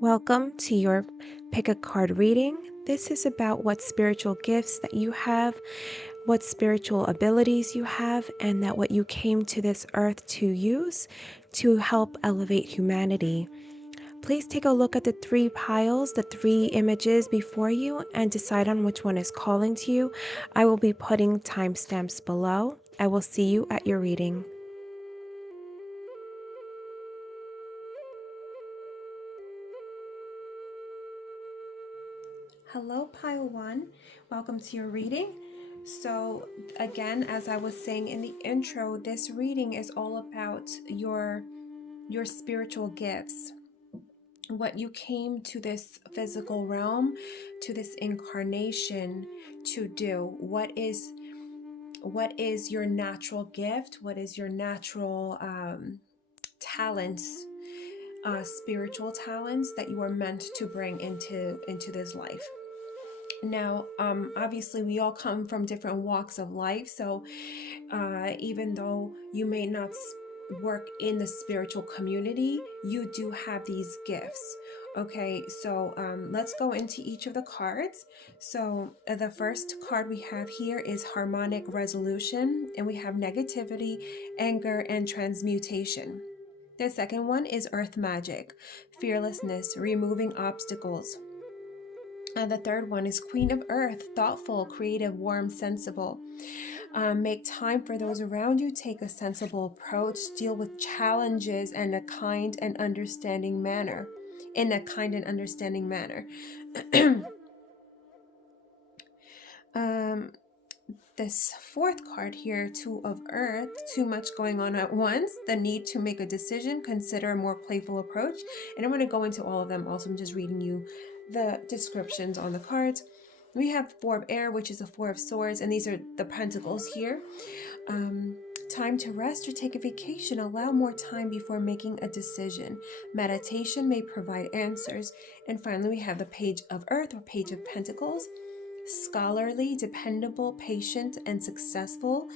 Welcome to your pick a card reading. This is about what spiritual gifts that you have, what spiritual abilities you have, and that what you came to this earth to use to help elevate humanity. Please take a look at the three piles, the three images before you, and decide on which one is calling to you. I will be putting timestamps below. I will see you at your reading. Hello, Pile 1. Welcome to your reading. So, again, as I was saying in the intro, this reading is all about your spiritual gifts. What you came to this physical realm, to this incarnation to do. What is your natural gift? What is your natural talents, spiritual talents that you are meant to bring into this life? Now, obviously, we all come from different walks of life. So, even though you may not work in the spiritual community, you do have these gifts. Okay, so let's go into each of the cards. So, the first card we have here is harmonic resolution, and we have negativity, anger, and transmutation. The second one is earth magic, fearlessness, removing obstacles. And the third one is Queen of Earth, thoughtful, creative, warm, sensible. Make time for those around you, take a sensible approach, deal with challenges in a kind and understanding manner. This fourth card here, Two of Earth, too much going on at once, the need to make a decision, consider a more playful approach. And I'm going to go into all of them. Also, I'm just reading you the descriptions on the cards. We have Four of Air, which is a Four of Swords, and these are the pentacles here. Time to rest or take a vacation. Allow more time before making a decision. Meditation may provide answers. And finally, we have the Page of Earth or Page of Pentacles. Scholarly, dependable, patient, and successful.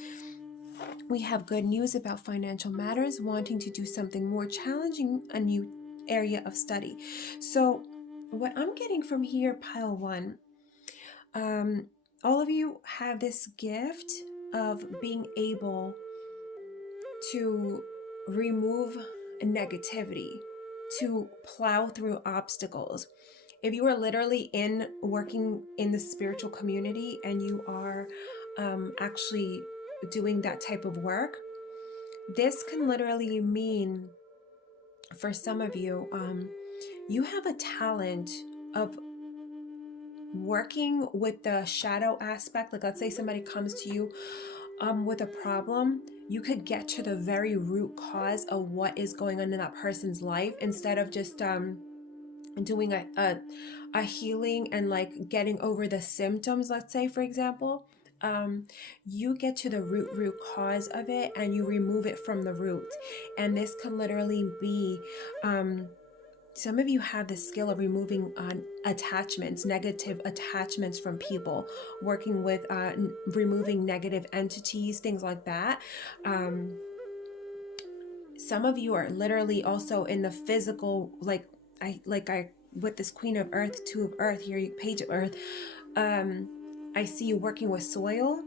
We have good news about financial matters, wanting to do something more challenging, a new area of study. So what I'm getting from here, Pile 1, all of you have this gift of being able to remove negativity, to plow through obstacles. If you are literally working in the spiritual community and you are actually doing that type of work, this can literally mean, for some of you, you have a talent of working with the shadow aspect. Like, let's say somebody comes to you with a problem, you could get to the very root cause of what is going on in that person's life, instead of just doing a healing and like getting over the symptoms. Let's say, for example, you get to the root cause of it and you remove it from the root. And this can literally be some of you have the skill of removing attachments, negative attachments from people, working with removing negative entities, things like that. Some of you are literally also in the physical, like I with this Queen of Earth, Two of Earth here, Page of Earth. I see you working with soil,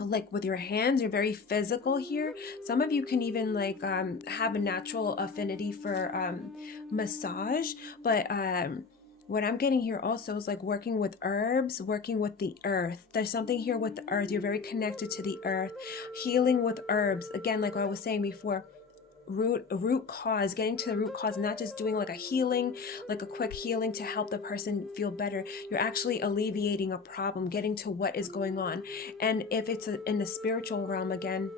like with your hands. You're very physical here. Some of you can even like have a natural affinity for massage, but what I'm getting here also is like working with herbs, working with the earth. There's something here with the earth. You're very connected to the earth. Healing with herbs, again, like I was saying before, root cause, getting to the root cause, not just doing like a healing, like a quick healing to help the person feel better. You're actually alleviating a problem, getting to what is going on. And if it's in the spiritual realm, again,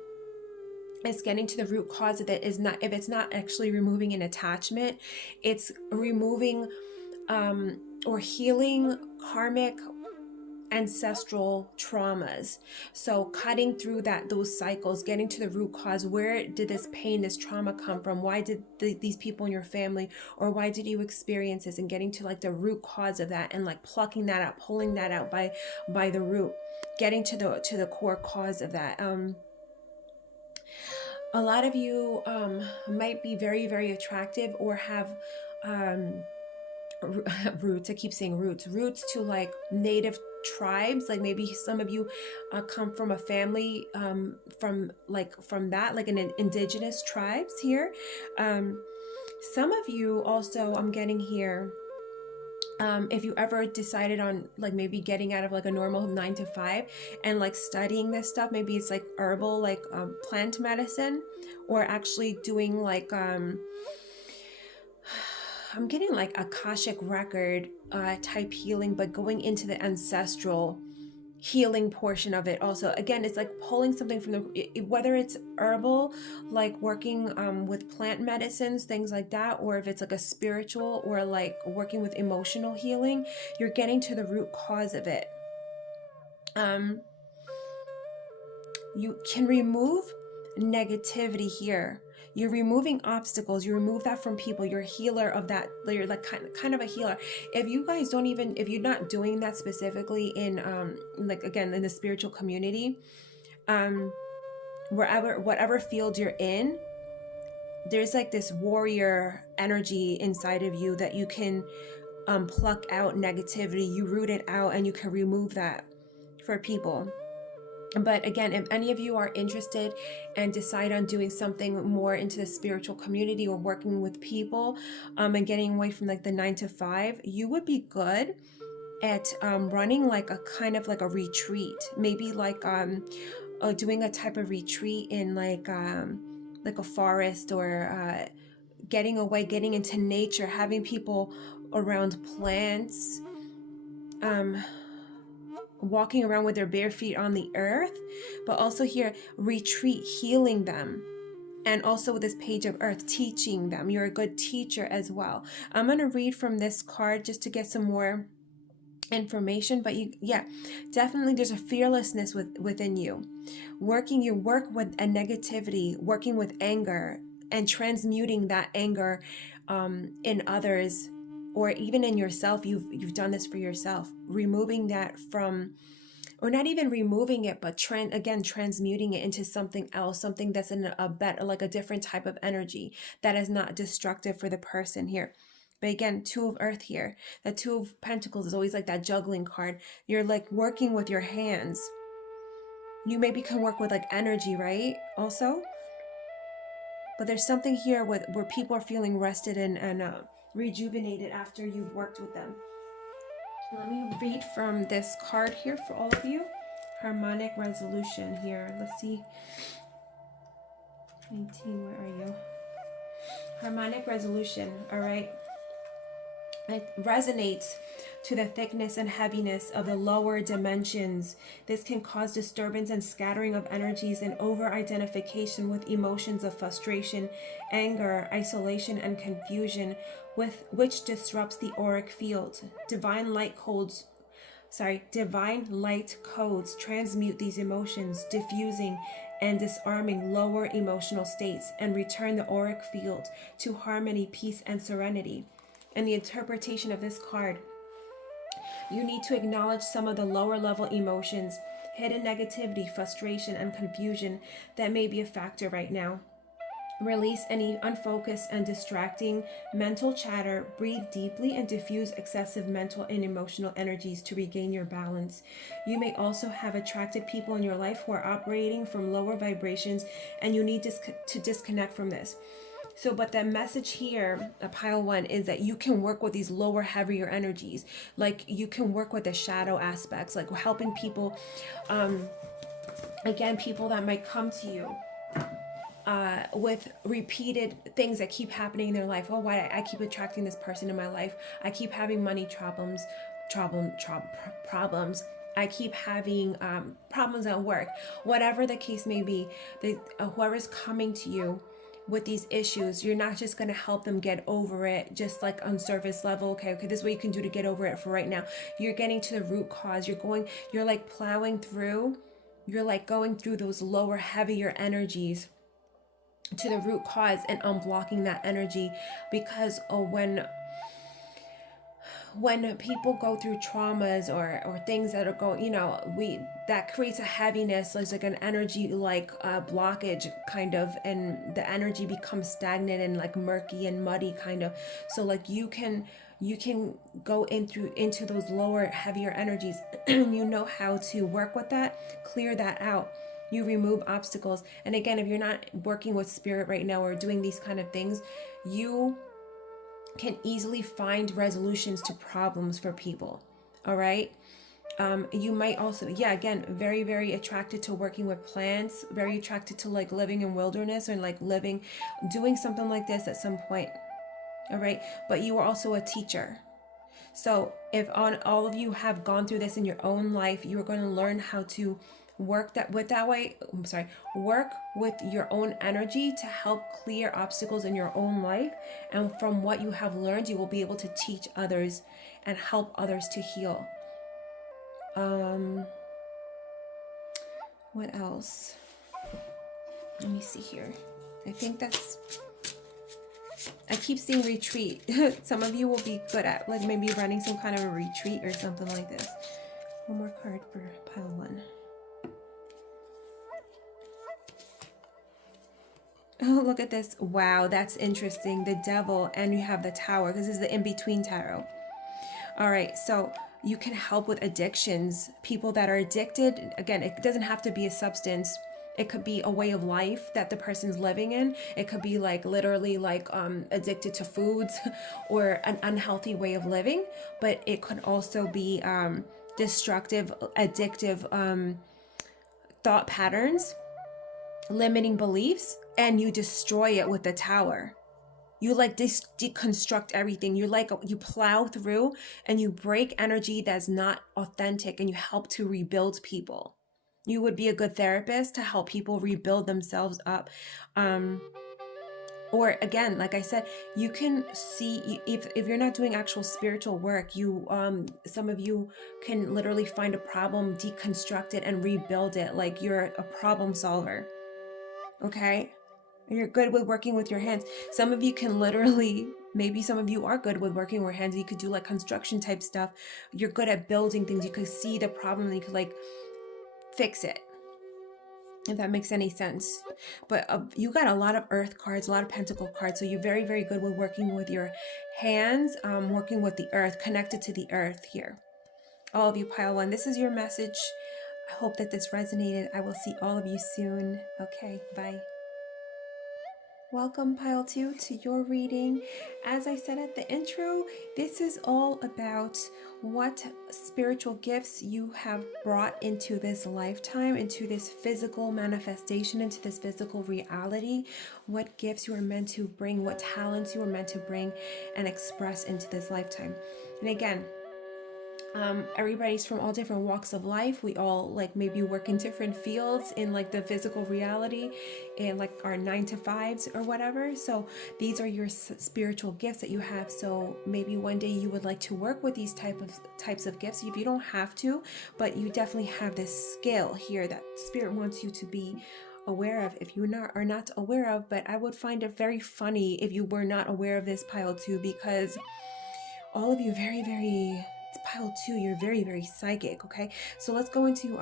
it's getting to the root cause of it. Is not, if it's not actually removing an attachment, it's removing or healing karmic ancestral traumas. So cutting through those cycles, getting to the root cause. Where did this pain, this trauma come from? Why did these people in your family, or why did you experience this? And getting to like the root cause of that, and like plucking that out, pulling that out by the root, getting to the core cause of that. A lot of you might be very, very attractive, or have roots. I keep saying roots to like native tribes. Like maybe some of you come from a family from that, like an indigenous tribes here. Some of you also, I'm getting here, if you ever decided on like maybe getting out of like a normal 9 to 5 and like studying this stuff, maybe it's like herbal, like plant medicine, or actually doing like I'm getting like Akashic record type healing, but going into the ancestral healing portion of it also. Again, it's like pulling something from whether it's herbal, like working with plant medicines, things like that, or if it's like a spiritual or like working with emotional healing, you're getting to the root cause of it. You can remove negativity here. You're removing obstacles. You remove that from people. You're a healer of that. You're like kind of a healer. If you guys don't even, if you're not doing that specifically in like again in the spiritual community, whatever field you're in, there's like this warrior energy inside of you that you can pluck out negativity. You root it out and you can remove that for people. But again, if any of you are interested and decide on doing something more into the spiritual community or working with people and getting away from like the 9 to 5, you would be good at running like a kind of like a retreat, maybe like doing a type of retreat in like a forest, or getting away, getting into nature, having people around plants, walking around with their bare feet on the earth, but also here retreat, healing them. And also with this page of earth, teaching them. You're a good teacher as well. I'm going to read from this card just to get some more information, but definitely there's a fearlessness within you. You work with a negativity, working with anger and transmuting that anger in others, or even in yourself. You've done this for yourself, removing that from, or not even removing it, but transmuting it into something else, something that's in a better, like a different type of energy that is not destructive for the person here. But again, 2 of earth here. The 2 of pentacles is always like that juggling card. You're like working with your hands. You maybe can work with like energy, right? Also, but there's something here where people are feeling rested and rejuvenated after you've worked with them. Let me read from this card here for all of you. Harmonic resolution here. Let's see. 19, where are you? Harmonic resolution, all right. It resonates to the thickness and heaviness of the lower dimensions. This can cause disturbance and scattering of energies and over-identification with emotions of frustration, anger, isolation, and confusion, which disrupts the auric field. Divine light codes transmute these emotions, diffusing and disarming lower emotional states, and return the auric field to harmony, peace, and serenity. In the interpretation of this card, you need to acknowledge some of the lower level emotions, hidden negativity, frustration, and confusion that may be a factor right now. Release any unfocused and distracting mental chatter. Breathe deeply and diffuse excessive mental and emotional energies to regain your balance. You may also have attracted people in your life who are operating from lower vibrations, and you need to disconnect from this. So, but the message here, pile 1, is that you can work with these lower, heavier energies. Like you can work with the shadow aspects, like helping people, again, people that might come to you with repeated things that keep happening in their life. Oh, why I keep attracting this person in my life? I keep having money problems. I keep having problems at work. Whatever the case may be, whoever's coming to you with these issues, you're not just going to help them get over it just like on surface level. Okay, this is what you can do to get over it for right now. You're getting to the root cause. You're like plowing through, you're like going through those lower, heavier energies to the root when people go through traumas or things that are going, that creates a heaviness. There's like an energy, like a blockage kind of, and the energy becomes stagnant and like murky and muddy kind of. So like you can go into those lower, heavier energies. You know how to work with that, clear that out. You remove obstacles. And again, if you're not working with spirit right now or doing these kind of things, you can easily find resolutions to problems for people. All right. You might also, yeah, again, very, very attracted to working with plants, very attracted to like living in wilderness or like doing something like this at some point. All right. But you are also a teacher. So if all of you have gone through this in your own life, you are going to learn how to work work with your own energy to help clear obstacles in your own life. And from what you have learned, you will be able to teach others and help others to heal. What else? Let me see here. I keep seeing retreat. Some of you will be good at like maybe running some kind of a retreat or something like this. One more card for pile 1. Oh, look at this. Wow, that's interesting. The devil, and you have the tower, because this is the in-between tarot. All right, so you can help with addictions. People that are addicted, again, it doesn't have to be a substance. It could be a way of life that the person's living in. It could be like literally like addicted to foods or an unhealthy way of living. But it could also be destructive, addictive thought patterns, limiting beliefs, and you destroy it with the tower. You like deconstruct everything. You plow through and you break energy that's not authentic, and you help to rebuild people. You would be a good therapist to help people rebuild themselves up. Or again, like I said, you can see if you're not doing actual spiritual work, some of you can literally find a problem, deconstruct it, and rebuild it. Like you're a problem solver. Okay? You're good with working with your hands. Some of you can literally, maybe some of you are good with working with hands. You could do like construction type stuff. You're good at building things. You could see the problem and you could like fix it, if that makes any sense. But you got a lot of earth cards, a lot of pentacle cards. So you're very, very good with working with your hands, working with the earth, connected to the earth here. All of you, pile 1, this is your message. I hope that this resonated. I will see all of you soon. Okay, bye. Welcome, pile 2, to your reading. As I said at the intro, this is all about what spiritual gifts you have brought into this lifetime, into this physical manifestation, into this physical reality, what gifts you are meant to bring, what talents you are meant to bring and express into this lifetime. And again, everybody's from all different walks of life. We all like maybe work in different fields in like the physical reality and like our 9-to-5s or whatever. So these are your spiritual gifts that you have. So maybe one day you would like to work with these types of gifts. If you don't have to, but you definitely have this skill here that spirit wants you to be aware of, if you are not aware of. But I would find it very funny if you were not aware of this, pile 2, because all of you very, very, it's pile 2, you're very, very psychic. Okay, so let's go into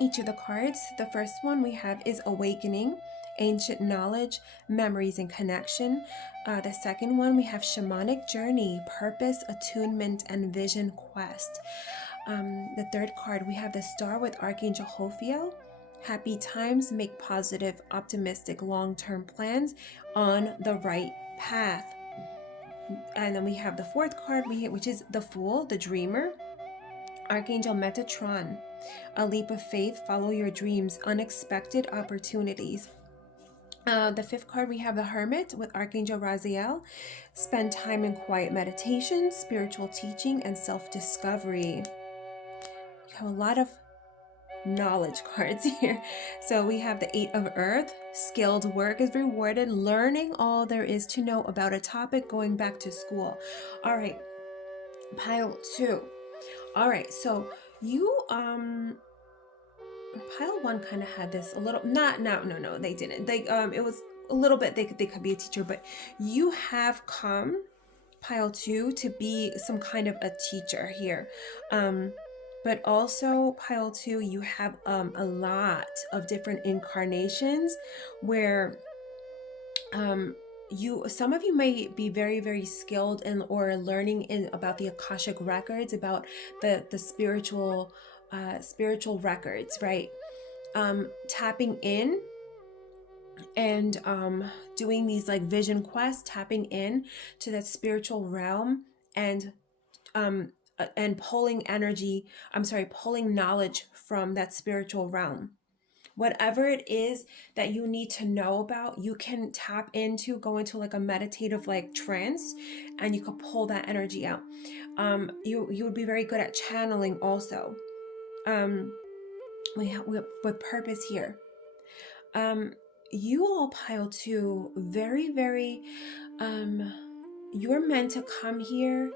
each of the cards. The first one we have is awakening, ancient knowledge, memories, and connection. The second one we have shamanic journey, purpose, attunement, and vision quest. The third card we have the star with Archangel Hophiel. Happy times, make positive, optimistic, long-term plans, on the right path. And then we have the fourth card, which is the Fool, the dreamer. Archangel Metatron, a leap of faith, follow your dreams, unexpected opportunities. The fifth card, we have the Hermit with Archangel Raziel, spend time in quiet meditation, spiritual teaching, and self-discovery. You have a lot of knowledge cards here. So we have the Eight of Earth, skilled work is rewarded, learning all there is to know about a topic, going back to school. All right, pile 2. All right, so you pile 1 kind of had this a little, no, they didn't. They it was a little bit, they could be a teacher, but you have come pile 2 to be some kind of a teacher here. But also pile 2, you have a lot of different incarnations where some of you may be very, very skilled in or learning in about the Akashic records, about the spiritual records, right? Tapping in and doing these like vision quests, tapping in to that spiritual realm, and pulling pulling knowledge from that spiritual realm. Whatever it is that you need to know about, you can tap into, go into like a meditative like trance, and you could pull that energy out. You would be very good at channeling also. With purpose here. You all pile 2, very, very, you're meant to come here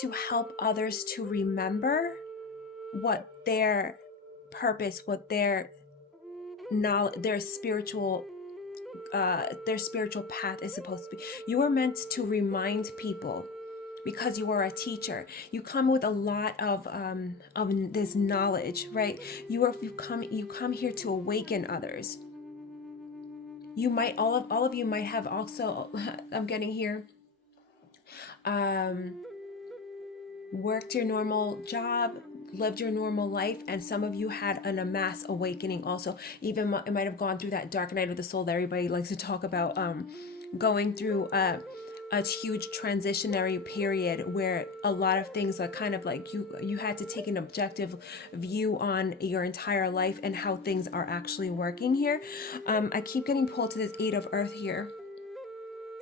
to help others to remember what their purpose, what their knowledge, their spiritual path is supposed to be. You are meant to remind people, because you are a teacher. You come with a lot of this knowledge, right? You come here to awaken others. You might, all of you might have also, I'm getting here, worked your normal job, lived your normal life, and some of you had a mass awakening also. Even it might have gone through that dark night of the soul that everybody likes to talk about, going through a huge transitionary period where a lot of things are kind of like you had to take an objective view on your entire life and how things are actually working here. I keep getting pulled to this 8 of Earth here.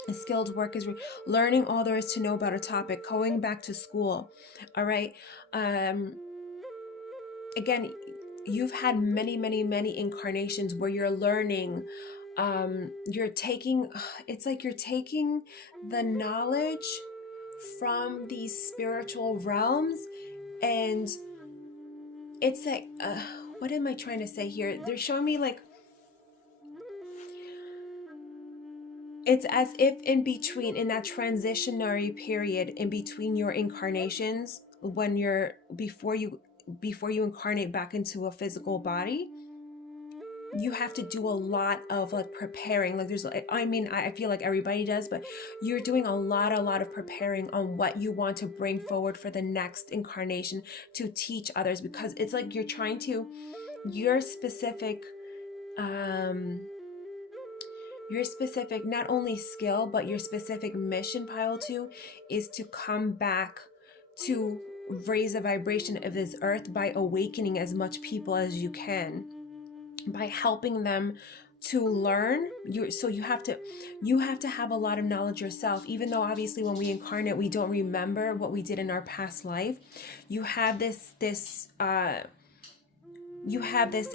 A skilled work is learning all there is to know about a topic, going back to school. All right. Again, you've had many, many, many incarnations where you're learning. It's like you're taking the knowledge from these spiritual realms, and it's like, what am I trying to say here? They're showing me like, it's as if in that transitionary period in between your incarnations, when before you incarnate back into a physical body, you have to do a lot of like preparing. Like I feel like everybody does, but you're doing a lot of preparing on what you want to bring forward for the next incarnation to teach others, because it's like you're trying to, your specific not only skill, but your specific mission, pile 2, is to come back to raise the vibration of this earth by awakening as much people as you can, by helping them to learn. You have to have a lot of knowledge yourself, even though obviously when we incarnate we don't remember what we did in our past life. You have this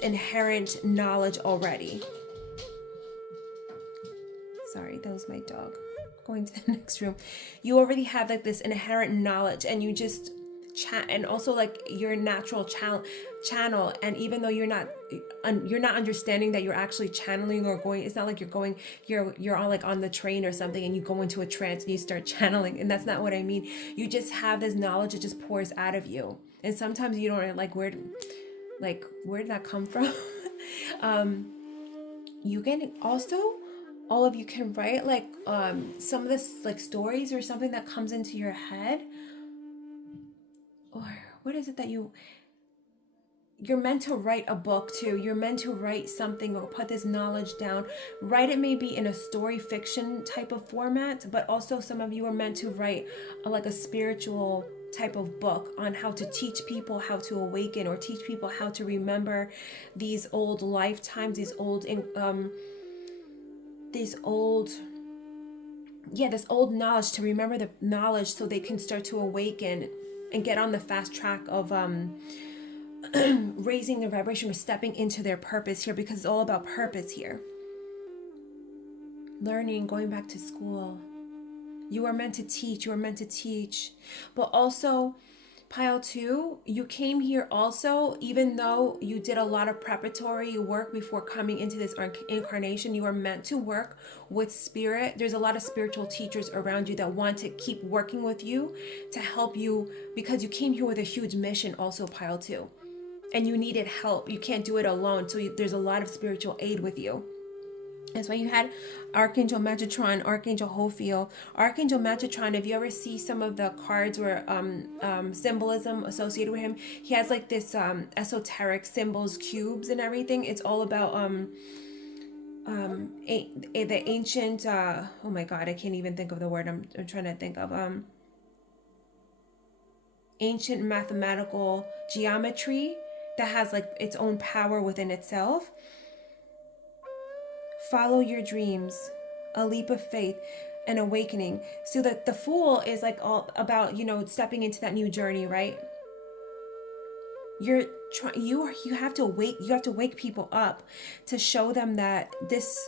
inherent knowledge already. Sorry, that was my dog going to the next room. You already have like this inherent knowledge, and you just chat, and also like your natural channel. And even though you're not understanding that you're actually channeling or going, it's not like you're all like on the train or something and you go into a trance and you start channeling. And that's not what I mean. You just have this knowledge that just pours out of you, and sometimes you don't like where did that come from. You can also, all of you can write like some of this like stories or something that comes into your head, or what is it that you're meant to write a book too. You're meant to write something or put this knowledge down. Write it maybe in a story fiction type of format, but also some of you are meant to write like a spiritual type of book on how to teach people how to awaken, or teach people how to remember these old lifetimes, this old knowledge, to remember the knowledge so they can start to awaken and get on the fast track of raising their vibration or stepping into their purpose here, because it's all about purpose here. Learning, going back to school. You are meant to teach, but also Pile 2, you came here also, even though you did a lot of preparatory work before coming into this incarnation. You are meant to work with spirit. There's a lot of spiritual teachers around you that want to keep working with you to help you, because you came here with a huge mission also, Pile 2. And you needed help. You can't do it alone. So there's a lot of spiritual aid with you. That's why you had Archangel Metatron, Archangel Hophiel. Archangel Metatron, if you ever see some of the cards or symbolism associated with him, he has like this esoteric symbols, cubes and everything. It's all about the ancient, oh my God, I can't even think of the word I'm trying to think of. Ancient mathematical geometry that has like its own power within itself. Follow your dreams, a leap of faith, an awakening. So that the Fool is like all about, stepping into that new journey, right? You have to wake people up to show them that this,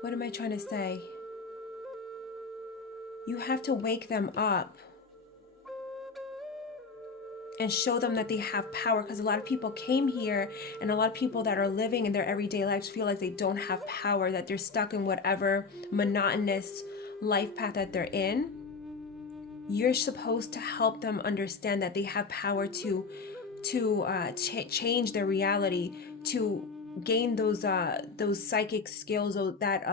what am I trying to say? You have to wake them up and show them that they have power, because a lot of people came here, and a lot of people that are living in their everyday lives feel like they don't have power, that they're stuck in whatever monotonous life path that they're in. You're supposed to help them understand that they have power to change their reality, to gain those psychic skills, or that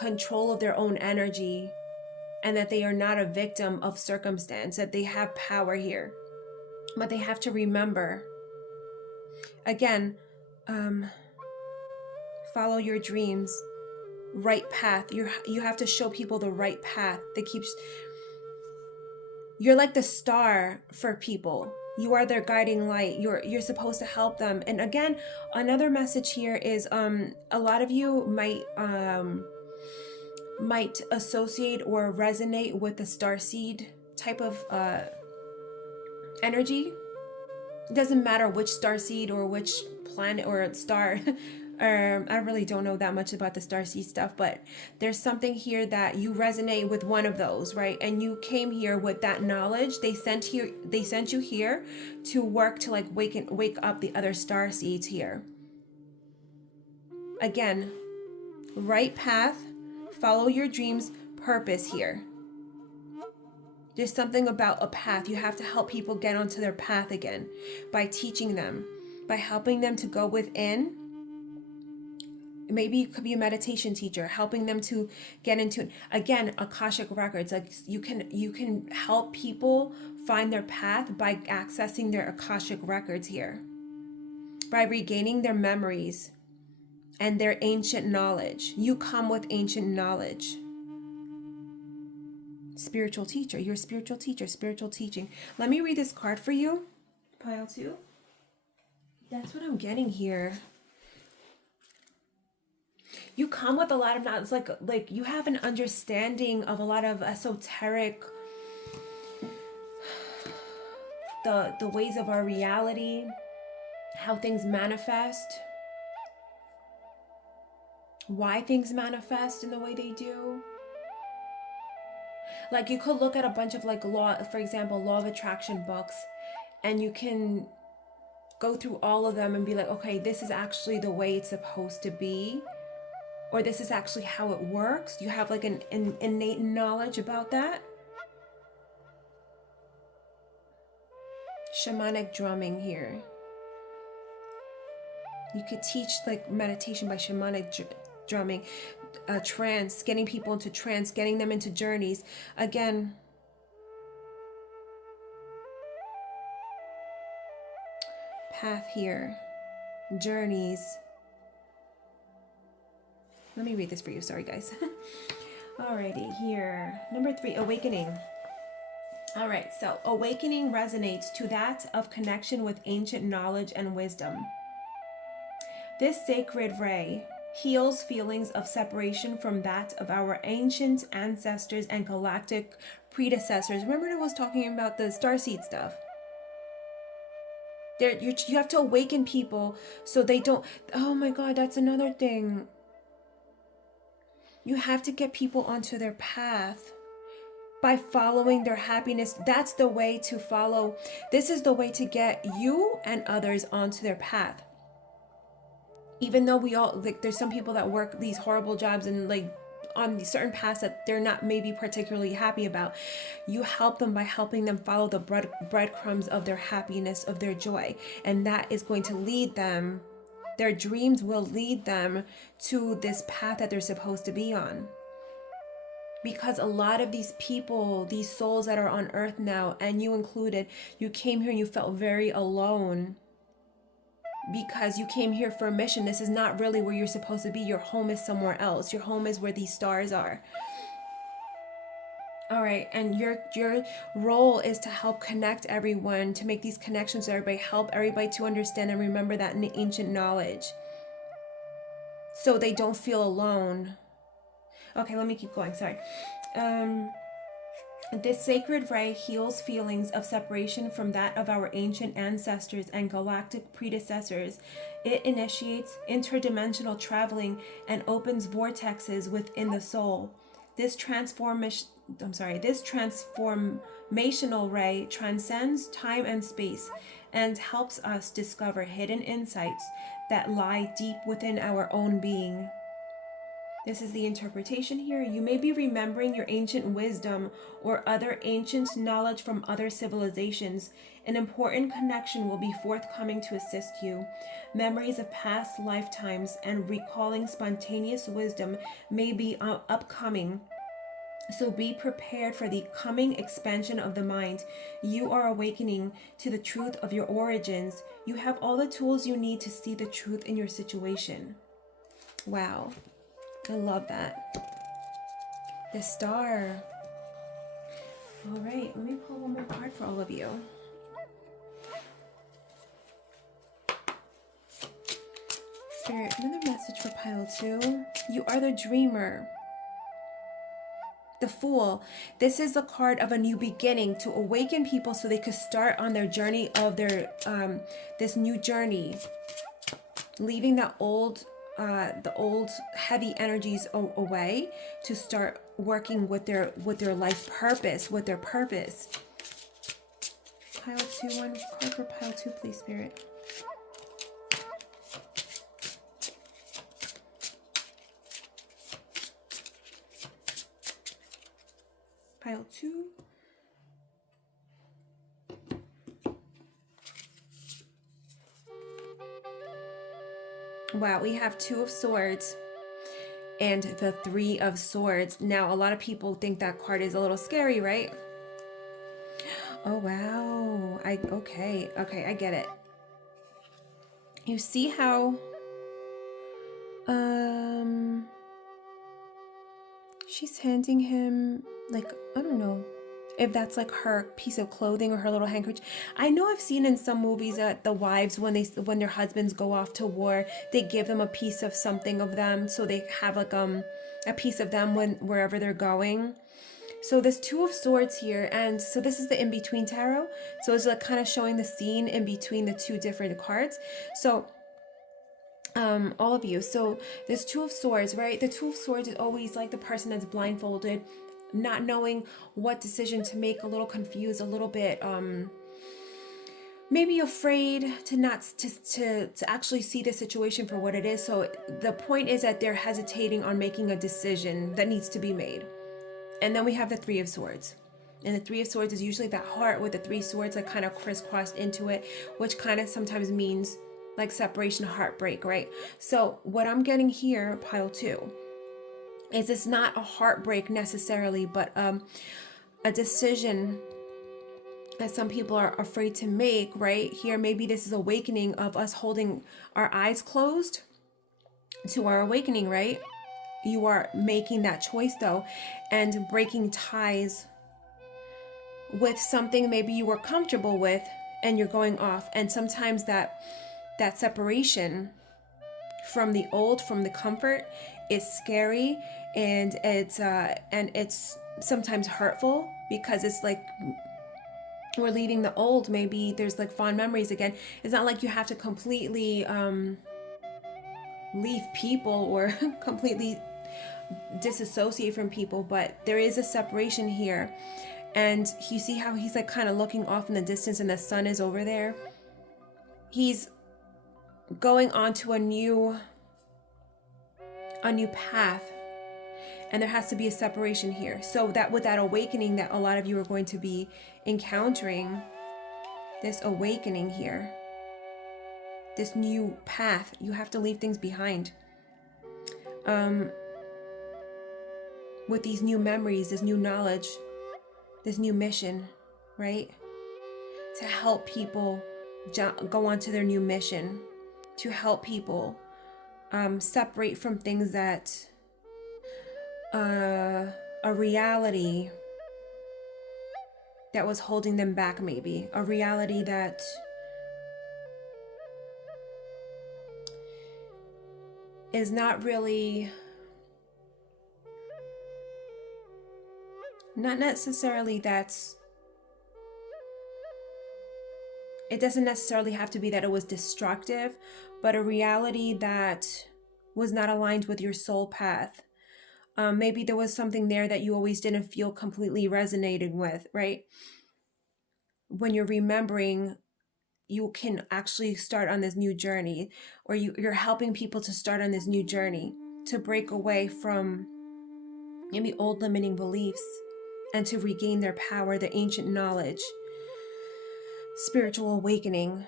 control of their own energy, and that they are not a victim of circumstance, that they have power here. But they have to remember, again, follow your dreams, right path. You have to show people the right path that keeps, you're like the star for people. You are their guiding light. You're supposed to help them. And again, another message here is a lot of you might associate or resonate with the starseed type of energy. It doesn't matter which starseed or which planet or star. I really don't know that much about the starseed stuff, but there's something here that you resonate with one of those, right? And you came here with that knowledge. They sent you here to work to like wake up the other starseeds here. Again, right path, follow your dreams, purpose here. There's something about a path. You have to help people get onto their path again by teaching them, by helping them to go within. Maybe you could be a meditation teacher, helping them to get into, again, Akashic records. Like you can help people find their path by accessing their Akashic records here, by regaining their memories and their ancient knowledge. You come with ancient knowledge. Spiritual teacher. You're a spiritual teacher. Spiritual teaching. Let me read this card for you. Pile 2. That's what I'm getting here. You come with a lot of knowledge. Like you have an understanding of a lot of esoteric, the ways of our reality, how things manifest, why things manifest in the way they do. Like you could look at a bunch of like for example, law of attraction books, and you can go through all of them and be like, okay, this is actually the way it's supposed to be, or this is actually how it works. You have like an innate knowledge about that. Shamanic drumming here. You could teach like meditation by shamanic drumming, trance, getting people into trance, getting them into journeys. Again, path here, journeys. Let me read this for you. Sorry, guys. Alrighty, here. Number 3, awakening. All right, so awakening resonates to that of connection with ancient knowledge and wisdom. This sacred ray heals feelings of separation from that of our ancient ancestors and galactic predecessors. Remember I was talking about the starseed stuff? You have to awaken people so they don't... Oh my God, that's another thing. You have to get people onto their path. by following their happiness. That's the way to follow. This is the way to get you and others onto their path. Even though we all, like, there's some people that work these horrible jobs and like on these certain paths that they're not maybe particularly happy about, you help them by helping them follow the breadcrumbs of their happiness, of their joy, and that is going to lead them, their dreams will lead them to this path that they're supposed to be on. Because a lot of these people, these souls that are on earth now, and you included, you came here and you felt very alone because you came here for a mission. This is not really where you're supposed to be. Your home is somewhere else. Your home is where these stars are. All right, and your role is to help connect everyone, to make these connections with everybody, help everybody to understand and remember that ancient knowledge so they don't feel alone. Okay, let me keep going. Sorry. This sacred ray heals feelings of separation from that of our ancient ancestors and galactic predecessors. It initiates interdimensional traveling and opens vortexes within the soul. This transformational ray transcends time and space and helps us discover hidden insights that lie deep within our own being. This is the interpretation here. You may be remembering your ancient wisdom or other ancient knowledge from other civilizations. An important connection will be forthcoming to assist you. Memories of past lifetimes and recalling spontaneous wisdom may be upcoming. So be prepared for the coming expansion of the mind. You are awakening to the truth of your origins. You have all the tools you need to see the truth in your situation. Wow. I love that. The star. All right, let me pull one more card for all of you. Spirit, another message for pile 2. You are the dreamer. The Fool. This is a card of a new beginning to awaken people so they could start on their journey of their this new journey, leaving the old heavy energies away to start working with their life purpose, with their purpose. Pile 2, one card for pile 2, please, Spirit. Pile 2. Wow, we have 2 of Swords and the 3 of Swords. Now, a lot of people think that card is a little scary, right? Oh, wow. Okay, I get it. You see how she's handing him, like, I don't know if that's like her piece of clothing or her little handkerchief. I know I've seen in some movies that the wives, when their husbands go off to war, they give them a piece of something of them, so they have like a piece of them wherever they're going. So this 2 of Swords here, and so this is the in-between tarot, so it's like kind of showing the scene in between the 2 different cards. So all of you, so this 2 of Swords, right? The 2 of Swords is always like the person that's blindfolded, not knowing what decision to make, a little confused, a little bit maybe afraid to actually see the situation for what it is. So the point is that they're hesitating on making a decision that needs to be made. And then we have the 3 of Swords, and the 3 of Swords is usually that heart with the 3 swords like kind of crisscrossed into it, which kind of sometimes means like separation, heartbreak, right? So what I'm getting here, pile 2, is it's not a heartbreak necessarily, but a decision that some people are afraid to make, right? Here, maybe this is awakening of us holding our eyes closed to our awakening, right? You are making that choice though, and breaking ties with something maybe you were comfortable with, and you're going off. And sometimes that separation from the old, from the comfort, is scary, and it's sometimes hurtful, because it's like we're leaving the old. Maybe there's like fond memories again. It's not like you have to completely leave people or completely disassociate from people, but there is a separation here. And you see how he's like kind of looking off in the distance and the sun is over there. He's going on to a new path, and there has to be a separation here. So that with that awakening that a lot of you are going to be encountering, this awakening here, this new path, you have to leave things behind. With these new memories, this new knowledge, this new mission, right? To help people go on to their new mission, to help people separate from things that a reality that was holding them back, maybe a reality that is not really, not necessarily that's, it doesn't necessarily have to be that it was destructive, but a reality that was not aligned with your soul path. Maybe there was something there that you always didn't feel completely resonating with, right? When you're remembering, you can actually start on this new journey, or you're helping people to start on this new journey, to break away from maybe old limiting beliefs and to regain their power, their ancient knowledge, spiritual awakening.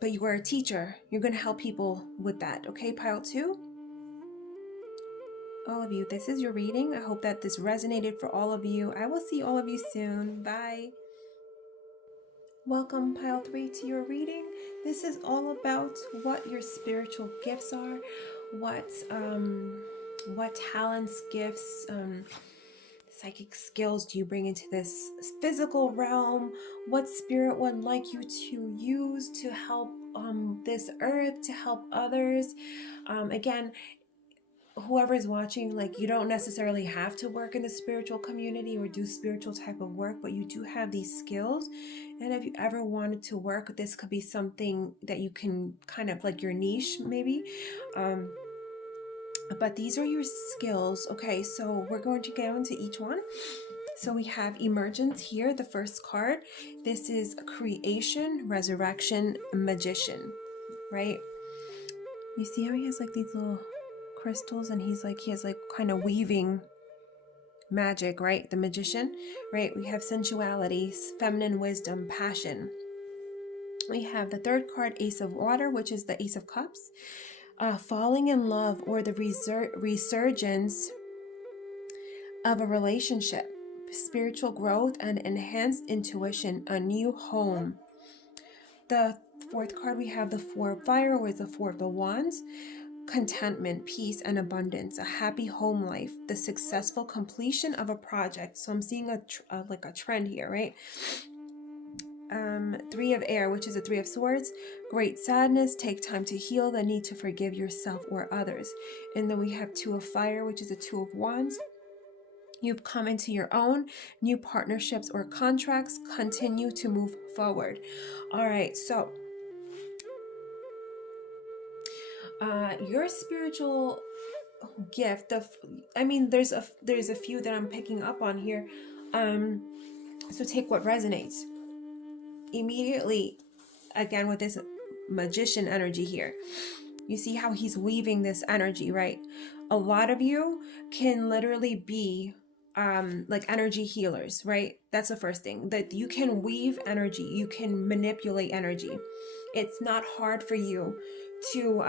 But you are a teacher. You're going to help people with that. Okay, pile 2. All of you, this is your reading. I hope that this resonated for all of you. I will see all of you soon. Bye. Welcome, pile 3, to your reading. This is all about what your spiritual gifts are, what talents, gifts, psychic skills do you bring into this physical realm? What spirit would like you to use to help this earth, to help others? Again, whoever is watching, like, you don't necessarily have to work in the spiritual community or do spiritual type of work, but you do have these skills. And if you ever wanted to work, this could be something that you can kind of like your niche, maybe. But these are your skills. Okay, so we're going to go into each one. So we have emergence here, the first card. This is creation, resurrection, magician, right? You see how he has like these little crystals, and he has like kind of weaving magic, right? The magician, right? We have sensuality, feminine wisdom, passion. We have the third card, Ace of Water, which is the Ace of Cups. Falling in love, or the resurgence of a relationship, spiritual growth and enhanced intuition, a new home. The fourth card, we have the Four of Fire, or the Four of the Wands. Contentment, peace, and abundance, a happy home life, the successful completion of a project. So I'm seeing like a trend here, right? Three of Air, which is a Three of Swords. Great sadness, take time to heal, the need to forgive yourself or others. And then we have Two of Fire, which is a Two of Wands. You've come into your own, new partnerships or contracts, continue to move forward. All right, so your spiritual gift, there's a few that I'm picking up on here. So take what resonates. Immediately, again, with this magician energy here, you see how he's weaving this energy, right? A lot of you can literally be like energy healers, right? That's the first thing, that you can weave energy, you can manipulate energy. It's not hard for you to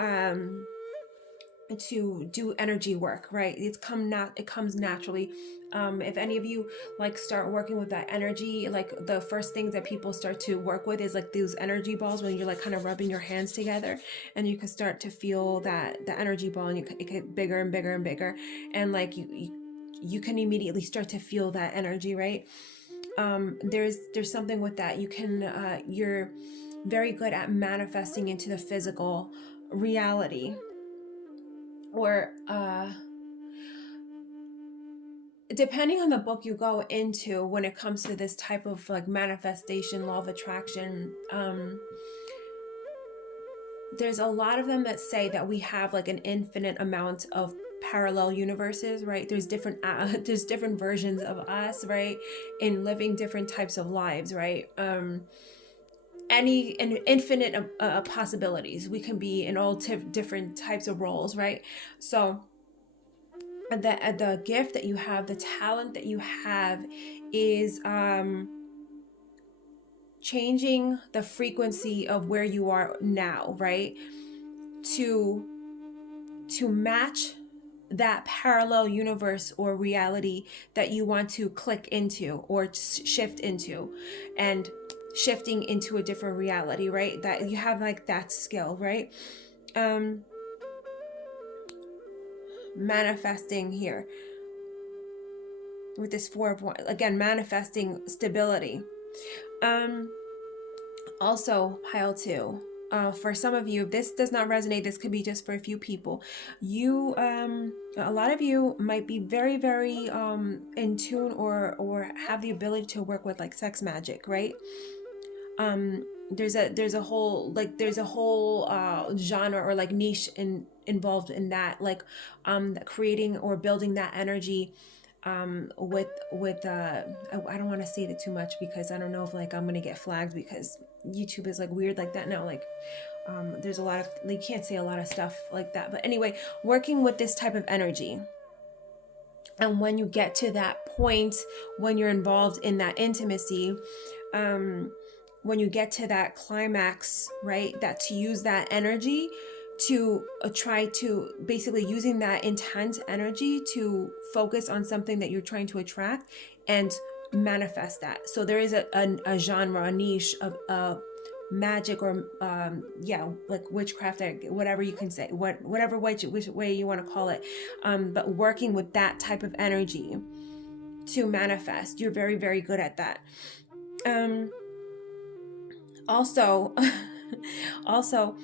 do energy work, right? It comes naturally. If any of you like start working with that energy, like the first things that people start to work with is like those energy balls, when you're like kind of rubbing your hands together, and you can start to feel that the energy ball, and it get bigger and bigger and bigger, and like you can immediately start to feel that energy, right? There's something with that. You can you're very good at manifesting into the physical reality, or depending on the book you go into when it comes to this type of like manifestation, law of attraction, there's a lot of them that say that we have like an infinite amount of parallel universes, right? There's different there's different versions of us, right, in living different types of lives, right? Any and infinite possibilities. We can be in all different types of roles, right? So the gift that you have, the talent that you have, is changing the frequency of where you are now, right, to match that parallel universe or reality that you want to click into or shift into, and shifting into a different reality, right? That you have like that skill, right? Manifesting here with this Four of Wands, again, manifesting stability. Also, pile two. For some of you, this does not resonate. This could be just for a few people. You, a lot of you might be very, very in tune or have the ability to work with like sex magic, right? There's a whole genre or like niche involved in that, like creating or building that energy with I don't want to say it too much because I don't know if like I'm gonna get flagged because YouTube is like weird like that now, like there's a lot of, you can't say a lot of stuff like that, but anyway, working with this type of energy. And when you get to that point, when you're involved in that intimacy, when you get to that climax, right, that to use that energy to try to basically using that intense energy to focus on something that you're trying to attract and manifest that. So there is a genre, a niche of magic or like witchcraft, whatever you can say, whatever which way you want to call it, but working with that type of energy to manifest, you're very, very good at that. Also also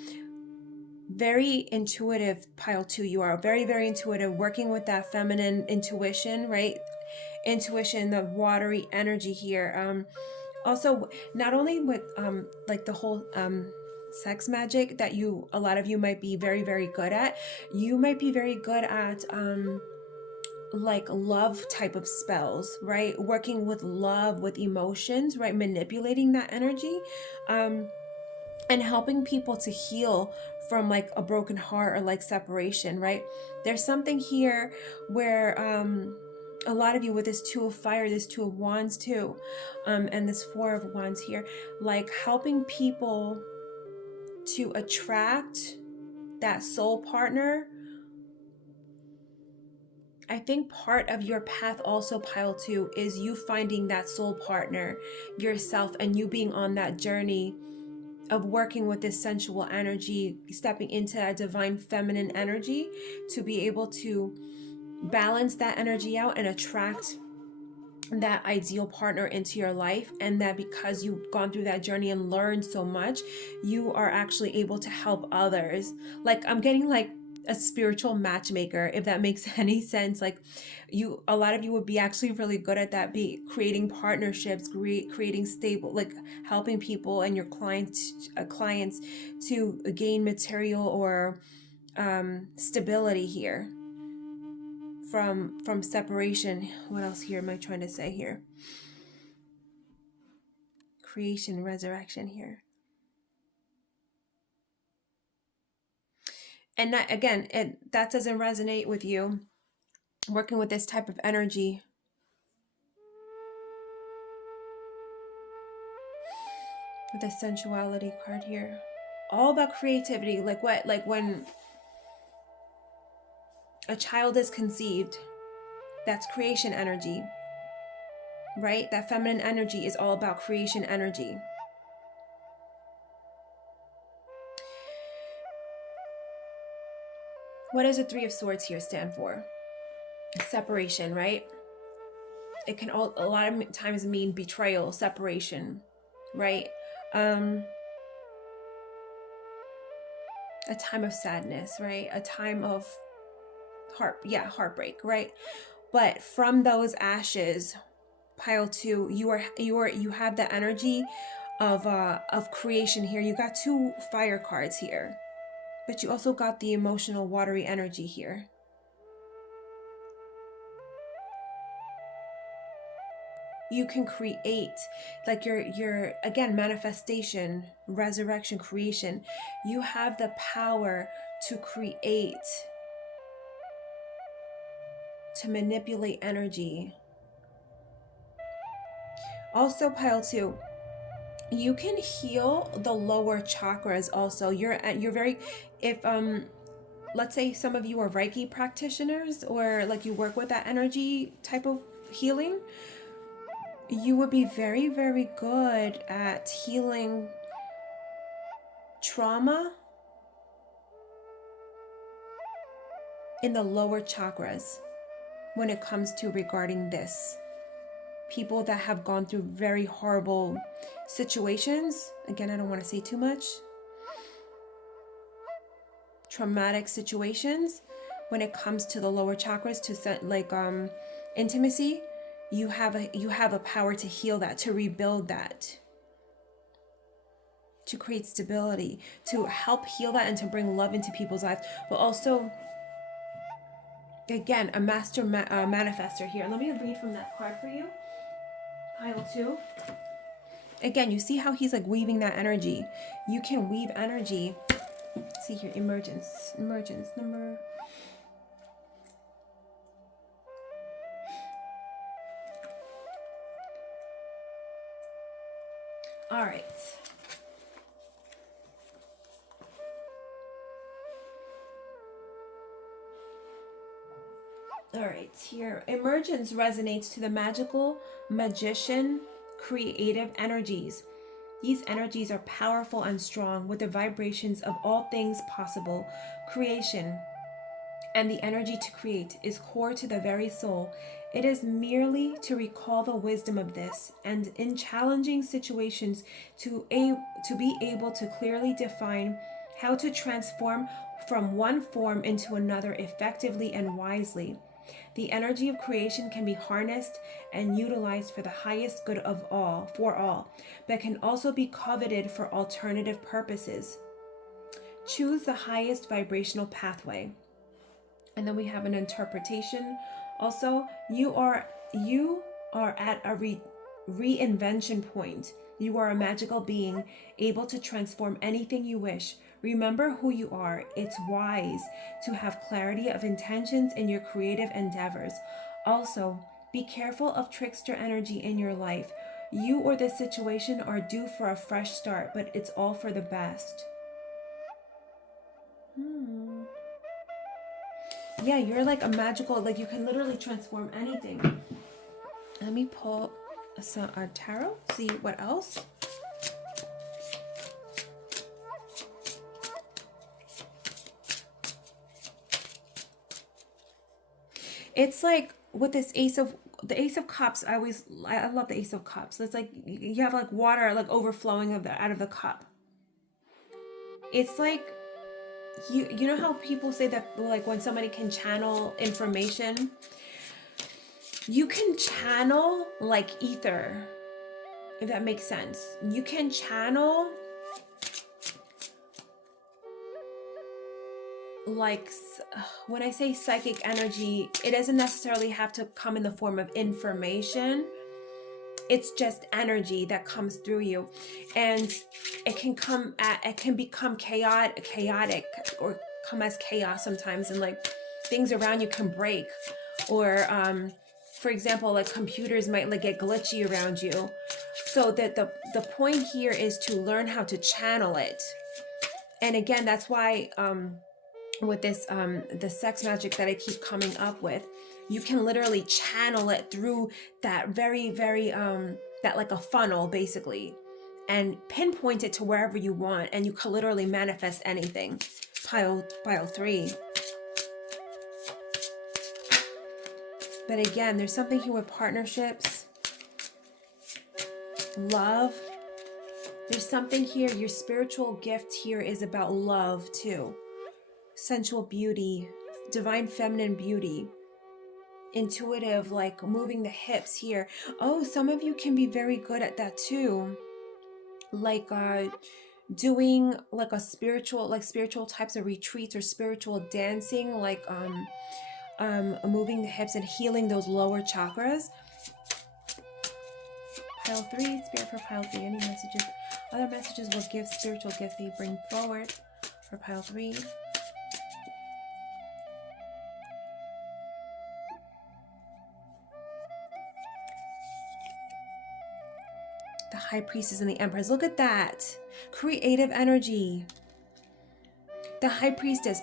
very intuitive, pile two. You are very, very intuitive, working with that feminine intuition, right? Intuition, the watery energy here. Also, not only with like the whole sex magic that a lot of you might be very, very good at, you might be very good at like love type of spells, right? Working with love, with emotions, right? Manipulating that energy, and helping people to heal from like a broken heart or like separation, right? There's something here where a lot of you with this Two of Fire, this Two of Wands too, and this Four of Wands here, like helping people to attract that soul partner. I think part of your path also, pile two, is you finding that soul partner yourself and you being on that journey of working with this sensual energy, stepping into that divine feminine energy to be able to balance that energy out and attract that ideal partner into your life. And that because you've gone through that journey and learned so much, you are actually able to help others. Like I'm getting like a spiritual matchmaker, if that makes any sense. Like a lot of you would be actually really good at that, be creating partnerships, creating stable, like helping people and your clients to gain material or stability here from separation. What else here am I trying to say here? Creation, resurrection here. And that, again, that doesn't resonate with you, working with this type of energy. With the sensuality card here, all about creativity. Like what, like when a child is conceived, that's creation energy, right? That feminine energy is all about creation energy. What does the Three of Swords here stand for? Separation, right? It can a lot of times mean betrayal, separation, right? A time of sadness, right? A time of heartbreak, right? But from those ashes, pile two, you have the energy of creation here. You got two fire cards here, but you also got the emotional watery energy here. You can create, like your again, manifestation, resurrection, creation. You have the power to create, to manipulate energy. Also, pile 2, you can heal the lower chakras also. You're very, if let's say some of you are Reiki practitioners, or like you work with that energy type of healing, you would be very, very good at healing trauma in the lower chakras when it comes to regarding this. People that have gone through very horrible situations, again, I don't want to say too much, traumatic situations, when it comes to the lower chakras, to set like intimacy, you have a power to heal that, to rebuild that, to create stability, to help heal that, and to bring love into people's lives. But also, again, a master manifester here. Let me read from that card for you. Pile 2. Again, you see how he's like weaving that energy. You can weave energy. See here, emergence number. All right. All right, here. Emergence resonates to the magical, magician, creative energies. These energies are powerful and strong, with the vibrations of all things possible. Creation and the energy to create is core to the very soul. It is merely to recall the wisdom of this, and in challenging situations to be able to clearly define how to transform from one form into another effectively and wisely. The energy of creation can be harnessed and utilized for the highest good of all, for all, but can also be coveted for alternative purposes. Choose the highest vibrational pathway. And then we have an interpretation. Also, you are at a reinvention point. You are a magical being, able to transform anything you wish. Remember who you are. It's wise to have clarity of intentions in your creative endeavors. Also, be careful of trickster energy in your life. You or the situation are due for a fresh start, but it's all for the best. Yeah, you're like a magical, like you can literally transform anything. Let me pull some tarot, see what else. It's like with this Ace of Cups, I love the Ace of Cups. It's like you have like water like overflowing out of the cup. It's like you know how people say that like when somebody can channel information, you can channel like ether, if that makes sense. You can channel like, when I say psychic energy, it doesn't necessarily have to come in the form of information. It's just energy that comes through you, and it can become chaotic, or come as chaos sometimes, and like things around you can break, or for example, like computers might like get glitchy around you. So that the point here is to learn how to channel it. And again, that's why with this the sex magic that I keep coming up with, you can literally channel it through that very, very that like a funnel basically, and pinpoint it to wherever you want, and you can literally manifest anything. Pile 3. But again, there's something here with partnerships, love. There's something here, your spiritual gift here is about love too. Sensual beauty, divine feminine beauty, intuitive, like moving the hips here. Oh, some of you can be very good at that too. Like doing like a spiritual types of retreats, or spiritual dancing, like moving the hips and healing those lower chakras. Pile 3, Spirit for Pile 3. Any messages? Other messages will give spiritual gift they bring forward for Pile 3. The High Priestess and the Empress. Look at that. Creative energy. The High Priestess.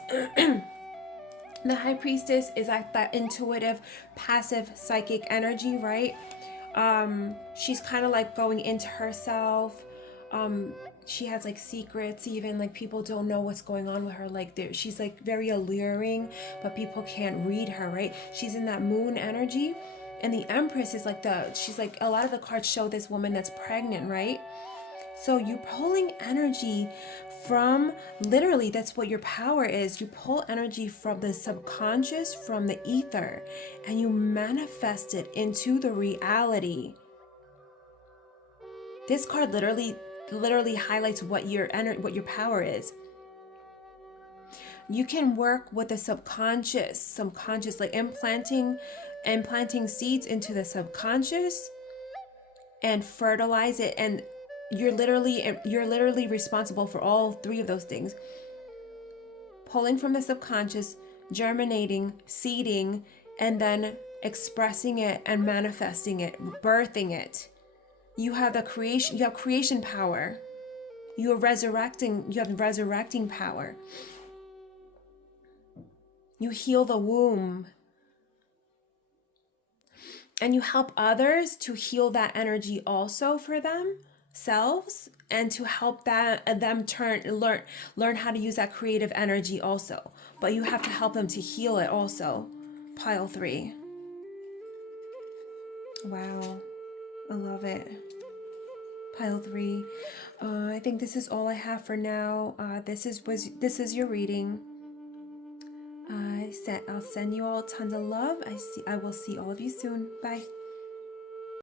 The High Priestess is like that intuitive, passive, psychic energy, right? She's kind of like going into herself. She has like secrets, even like people don't know what's going on with her. Like she's like very alluring, but people can't read her, right? She's in that moon energy. And the Empress is like she's like, a lot of the cards show this woman that's pregnant, right? So you're pulling energy from, literally, that's what your power is. You pull energy from the subconscious, from the ether, and you manifest it into the reality. This card literally highlights what your power is. You can work with the subconscious, like implanting seeds into the subconscious and fertilize it, and you're literally responsible for all three of those things. Pulling from the subconscious, germinating, seeding, and then expressing it and manifesting it, birthing it. You have creation power. You have resurrecting power. You heal the womb. And you help others to heal that energy also for themselves, and to help them learn how to use that creative energy also. But you have to help them to heal it also. Pile 3. Wow. I love it. Pile 3. I think this is all I have for now. This is your reading. I'll send you all tons of love. I will see all of you soon. Bye.